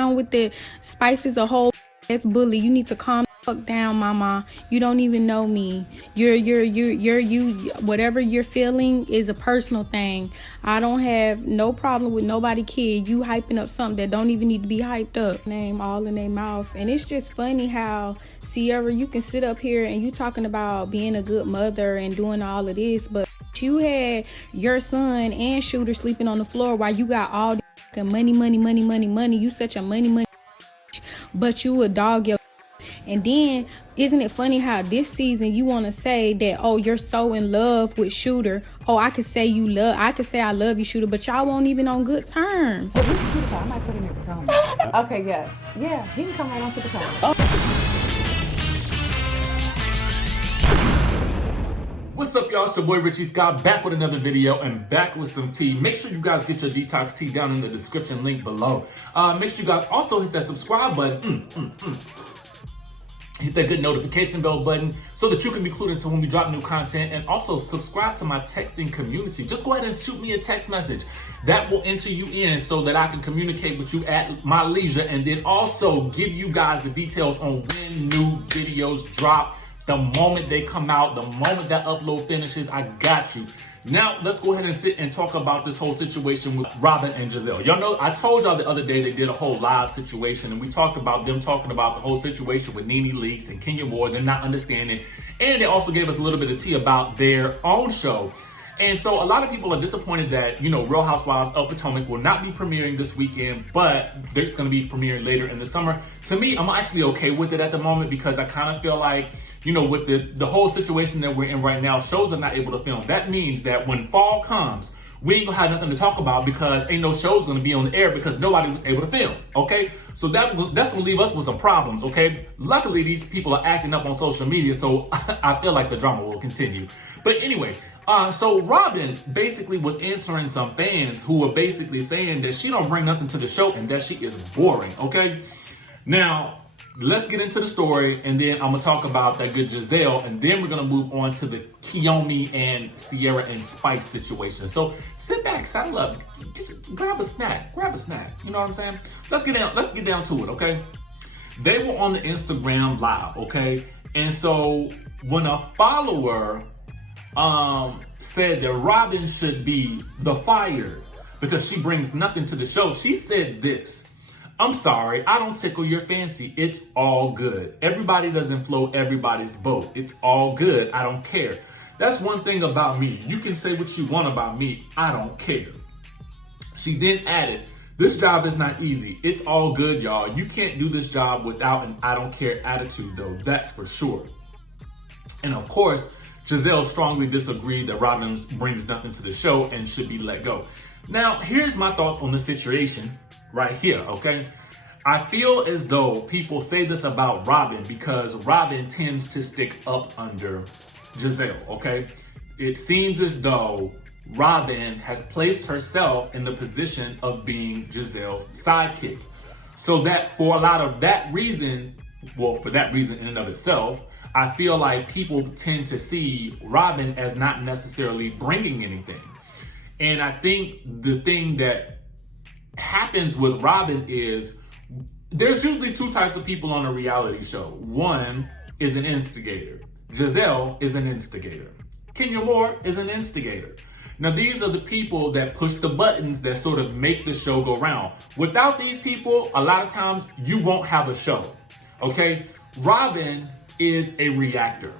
down with the Spice is a whole ass bully. You need to calm the fuck down, mama. You don't even know me. You whatever you're feeling is a personal thing. I don't have no problem with nobody kid. You hyping up something that don't even need to be hyped up. Name all in their mouth. And it's just funny how Sierra, you can sit up here and you talking about being a good mother and doing all of this, but you had your son and Shooter sleeping on the floor while you got all the money. You such a money, but you a dog your. And then, isn't it funny how this season you want to say that, oh, you're so in love with Shooter. Oh, I could say I love you, Shooter, but y'all won't even on good terms. Well, this is beautiful. I might put him in Potomac. Okay, yes. Yeah, he can come right on to Potomac. Oh. What's up, y'all? It's your boy Richie Scott back with another video and back with some tea. Make sure you guys get your detox tea down in the description link below. Make sure you guys also hit that subscribe button. Hit that good notification bell button so that you can be clued into when we drop new content, and also subscribe to my texting community. Just go ahead and shoot me a text message that will enter you in so that I can communicate with you at my leisure, and then also give you guys the details on when new videos drop. The moment they come out, the moment that upload finishes, I got you. Now, let's go ahead and sit and talk about this whole situation with Robyn and Gizelle. Y'all know, I told y'all the other day they did a whole live situation, and we talked about them talking about the whole situation with Nene leaks and Kenya Moore, them not understanding. And they also gave us a little bit of tea about their own show. And so a lot of people are disappointed that, you know, Real Housewives of Potomac will not be premiering this weekend, but they're just going to be premiering later in the summer. To me, I'm actually okay with it at the moment because I kind of feel like, you know, with the whole situation that we're in right now, shows are not able to film. That means that when fall comes, we ain't gonna have nothing to talk about because ain't no show's gonna be on the air because nobody was able to film, okay? So that's gonna leave us with some problems, okay? Luckily, these people are acting up on social media, so I feel like the drama will continue. But anyway, so Robyn basically was answering some fans who were basically saying that she don't bring nothing to the show and that she is boring, okay? Now, let's get into the story, and then I'm gonna talk about that good Gizelle, and then we're gonna move on to the Kiyomi and Sierra and Spice situation. So sit back, saddle up, grab a snack. You know what I'm saying? Let's get down to it, okay? They were on the Instagram live, okay? And so when a follower said that Robyn should be fired because she brings nothing to the show, she said this: I'm sorry, I don't tickle your fancy. It's all good. Everybody doesn't float everybody's boat. It's all good. I don't care. That's one thing about me. You can say what you want about me. I don't care. She then added, this job is not easy. It's all good, y'all. You can't do this job without an I don't care attitude, though. That's for sure. And of course, Gizelle strongly disagreed that Robyn brings nothing to the show and should be let go. Now, here's my thoughts on the situation right here, okay? I feel as though people say this about Robyn because Robyn tends to stick up under Gizelle, okay? It seems as though Robyn has placed herself in the position of being Gizelle's sidekick. So that for a lot of that reason, well, for that reason in and of itself, I feel like people tend to see Robyn as not necessarily bringing anything. And I think the thing that happens with Robyn is there's usually two types of people on a reality show. One is an instigator. Gizelle is an instigator. Kenya Moore is an instigator. Now, these are the people that push the buttons that sort of make the show go round. Without these people, a lot of times you won't have a show, okay? Robyn is a reactor.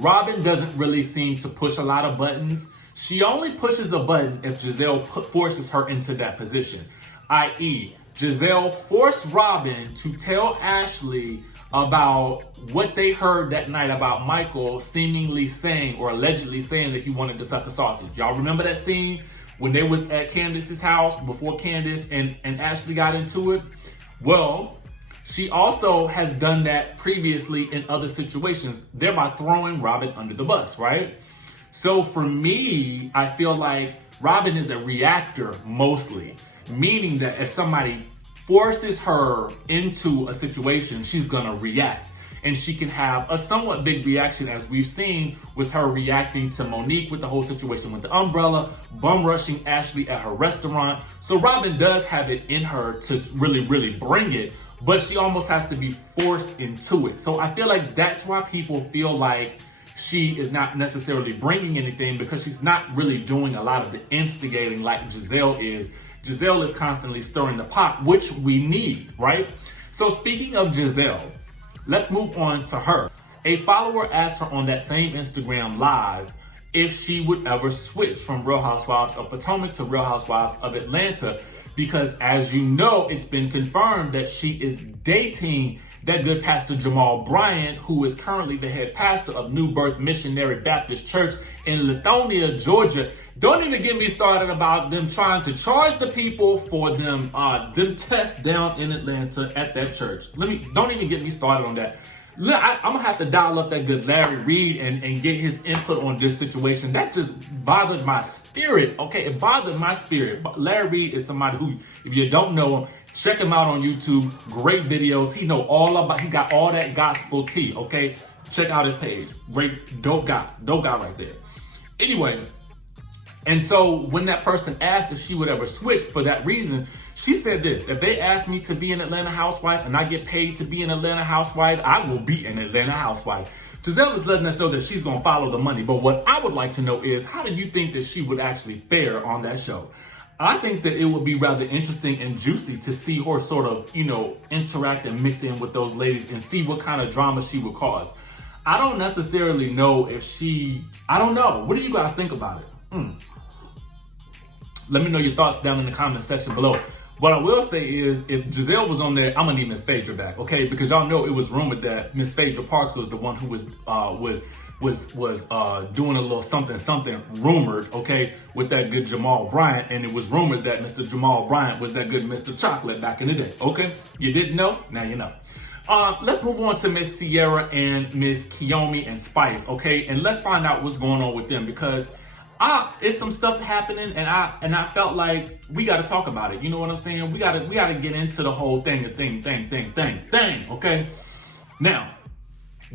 Robyn doesn't really seem to push a lot of buttons. She only pushes a button if Gizelle forces her into that position. I.e., Gizelle forced Robyn to tell Ashley about what they heard that night about Michael seemingly saying or allegedly saying that he wanted to suck a sausage. Y'all remember that scene when they was at Candace's house before Candace and Ashley got into it? Well, she also has done that previously in other situations, thereby throwing Robyn under the bus, right? So for me, I feel like Robyn is a reactor mostly, meaning that if somebody forces her into a situation, she's gonna react. and she can have a somewhat big reaction, as we've seen with her reacting to Monique with the whole situation with the umbrella, bum rushing Ashley at her restaurant. So Robyn does have it in her to really, really bring it, but she almost has to be forced into it. So I feel like that's why people feel like she is not necessarily bringing anything, because she's not really doing a lot of the instigating like Gizelle is. Gizelle is constantly stirring the pot, which we need, right? So speaking of Gizelle, let's move on to her. A follower asked her on that same Instagram live if she would ever switch from Real Housewives of Potomac to Real Housewives of Atlanta, because as you know, it's been confirmed that she is dating that good Pastor Jamal Bryant, who is currently the head pastor of New Birth Missionary Baptist Church in Lithonia, Georgia. Don't even get me started about them trying to charge the people for them tests down in Atlanta at that church. Don't even get me started on that. Look, I'm gonna have to dial up that good Larry Reid and get his input on this situation. That just bothered my spirit. Okay, it bothered my spirit. But Larry Reid is somebody who, if you don't know him, check him out on YouTube. Great videos. He got all that gospel tea. Okay, check out his page. Great, dope guy right there. Anyway, and so when that person asked if she would ever switch for that reason, she said this: if they ask me to be an Atlanta housewife and I get paid to be an Atlanta housewife, I will be an Atlanta housewife. Gizelle is letting us know that she's gonna follow the money. But what I would like to know is, how do you think that she would actually fare on that show? I think that it would be rather interesting and juicy to see her sort of, interact and mix in with those ladies and see what kind of drama she would cause. I don't necessarily know I don't know. What do you guys think about it? Let me know your thoughts down in the comment section below. What I will say is, if Gizelle was on there, I'm gonna need Miss Phaedra back, okay? Because y'all know it was rumored that Miss Phaedra Parks was the one who was doing a little something rumored, okay, with that good Jamal Bryant, and it was rumored that Mr. Jamal Bryant was that good Mr. Chocolate back in the day, okay? You didn't know? Now you know. Let's move on to Miss Sierra and Miss Kiyomi and Spice, okay? And let's find out what's going on with them, because it's some stuff happening, and I felt like we got to talk about it. You know what I'm saying? We got to get into the whole thing, okay? Now,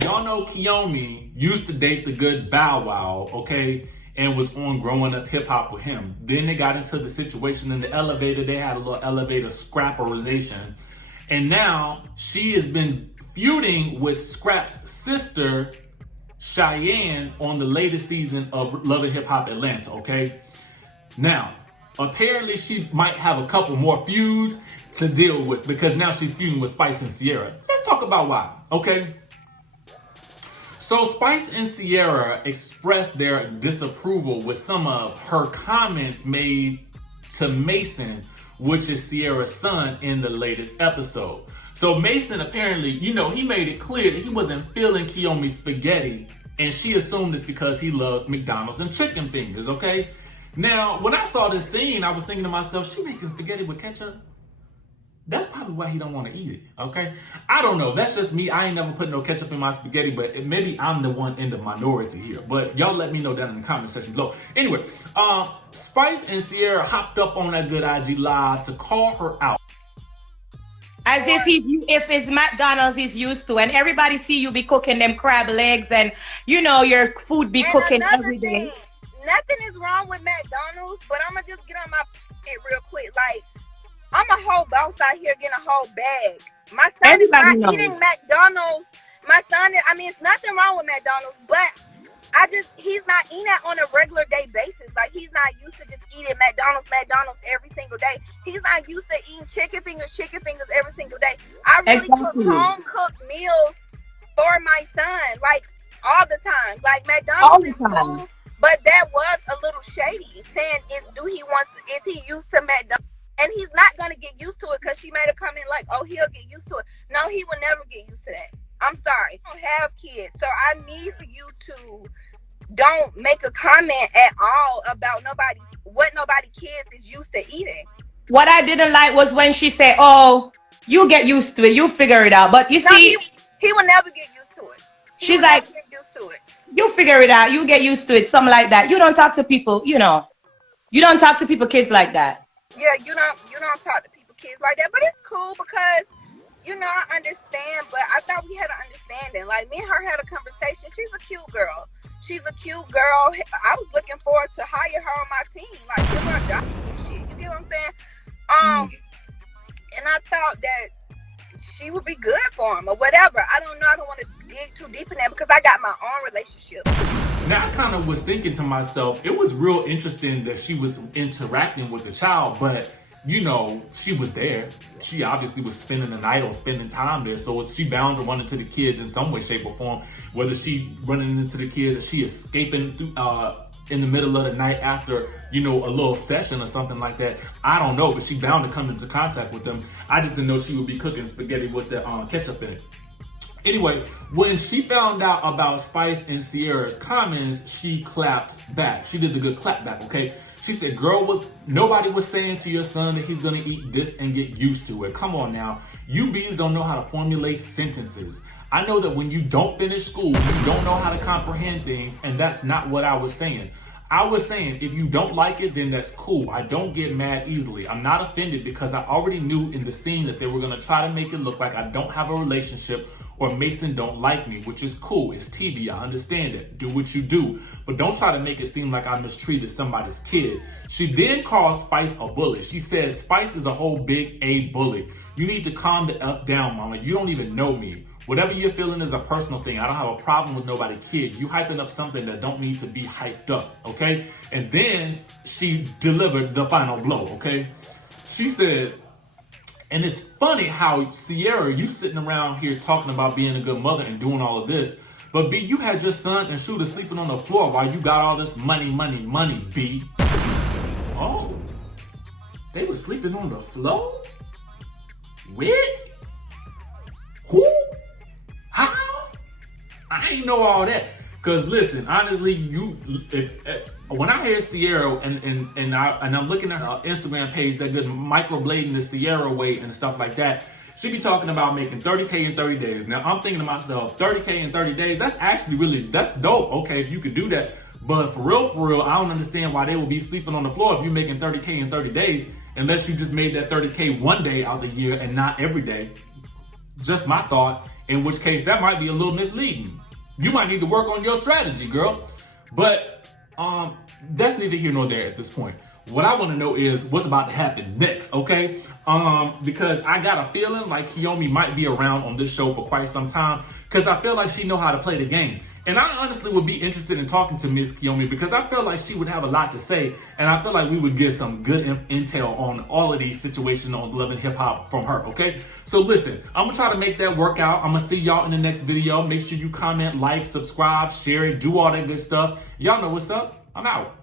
y'all know Kiyomi used to date the good Bow Wow, okay, and was on Growing Up Hip Hop with him. Then they got into the situation in the elevator. They had a little elevator scrapperization, and now she has been feuding with Scrap's sister, Cheyenne, on the latest season of Love and Hip Hop Atlanta, okay? Now, apparently she might have a couple more feuds to deal with, because now she's feuding with Spice and Sierra. Let's talk about why, okay? So Spice and Sierra expressed their disapproval with some of her comments made to Mason, which is Sierra's son, in the latest episode. So Mason apparently, he made it clear that he wasn't feeling Kiyomi's spaghetti, and she assumed it's because he loves McDonald's and chicken fingers, okay? Now, when I saw this scene, I was thinking to myself, she making spaghetti with ketchup? That's probably why he don't want to eat it, okay? I don't know. That's just me. I ain't never put no ketchup in my spaghetti, but maybe I'm the one in the minority here. But y'all let me know down in the comment section below. Anyway, Spice and Sierra hopped up on that good IG Live to call her out. As if it's McDonald's is used to, and everybody see you be cooking them crab legs, and your food be cooking every day. Nothing is wrong with McDonald's, but I'm gonna just get on my shit real quick. Like, I'm a whole boss out here getting a whole bag. My son is not eating McDonald's. It's nothing wrong with McDonald's, but he's not eating that on a regular day basis. Like, he's not used to just eating McDonald's every single day. He's not used to eating chicken fingers every single day. I really cook home-cooked meals for my son, like, all the time. Like, McDonald's is cool, but that was a little shady, saying, is he used to McDonald's? And he's not going to get used to it, because she made a comment like, oh, he'll get used to it. No, he will never get used to that. I'm sorry. I don't have kids, so I need for you to don't make a comment at all about what nobody kids is used to eating. What I didn't like was when she said, oh, you get used to it, you figure it out. But you see, he will never get used to it. She's like, get used to it. You figure it out, you get used to it, something like that. You don't talk to people, you don't talk to people kids like that. Yeah, you don't talk to people kids like that, but it's cool, because you know, I understand, but I thought we had an understanding. Like, me and her had a conversation. She's a cute girl. I was looking forward to hire her on my team. Like, give her a job and shit. You get what I'm saying? And I thought that she would be good for him or whatever. I don't know. I don't want to dig too deep in that because I got my own relationship. Now, I kind of was thinking to myself, it was real interesting that she was interacting with the child, but you know, she was there. She obviously was spending the night or spending time there. So she bound to run into the kids in some way, shape, or form. Whether she running into the kids or she escaping through, in the middle of the night after, you know, a little session or something like that. I don't know, but she bound to come into contact with them. I just didn't know she would be cooking spaghetti with the ketchup in it. Anyway, when she found out about Spice and Sierra's comments, she clapped back. She did the good clap back, okay? She said, girl, nobody was saying to your son that he's gonna eat this and get used to it. Come on now. You bees don't know how to formulate sentences. I know that when you don't finish school, you don't know how to comprehend things, and that's not what I was saying. I was saying, if you don't like it, then that's cool. I don't get mad easily. I'm not offended because I already knew in the scene that they were gonna try to make it look like I don't have a relationship or Mason don't like me, which is cool. It's TV, I understand it. Do what you do. But don't try to make it seem like I mistreated somebody's kid. She then called Spice a bully. She says, Spice is a whole big A bully. You need to calm the F down, mama. You don't even know me. Whatever you're feeling is a personal thing. I don't have a problem with nobody's kid. You hyping up something that don't need to be hyped up, okay? And then she delivered the final blow, okay? She said, and it's funny how Sierra, you sitting around here talking about being a good mother and doing all of this, but B, you had your son and Shooter sleeping on the floor while you got all this money, B. Oh, they were sleeping on the floor? With? Who? How? I ain't know all that. Cause listen, honestly, when I hear Sierra and I'm looking at her Instagram page, that good microblading the Sierra way and stuff like that, she be talking about making 30K in 30 days. Now I'm thinking to myself, 30K in 30 days, that's actually that's dope. Okay, if you could do that. But for real, I don't understand why they will be sleeping on the floor if you're making 30K in 30 days, unless you just made that 30K one day out the year and not every day. Just my thought, in which case that might be a little misleading. You might need to work on your strategy, girl. But that's neither here nor there at this point. What I want to know is what's about to happen next, okay? Because I got a feeling like Kiyomi might be around on this show for quite some time, because I feel like she know how to play the game. And I honestly would be interested in talking to Miss Kiyomi because I feel like she would have a lot to say, and I feel like we would get some good intel on all of these situations on Love and Hip Hop from her, okay? So listen, I'm gonna try to make that work out. I'm gonna see y'all in the next video. Make sure you comment, like, subscribe, share it, do all that good stuff. Y'all know what's up. I'm out.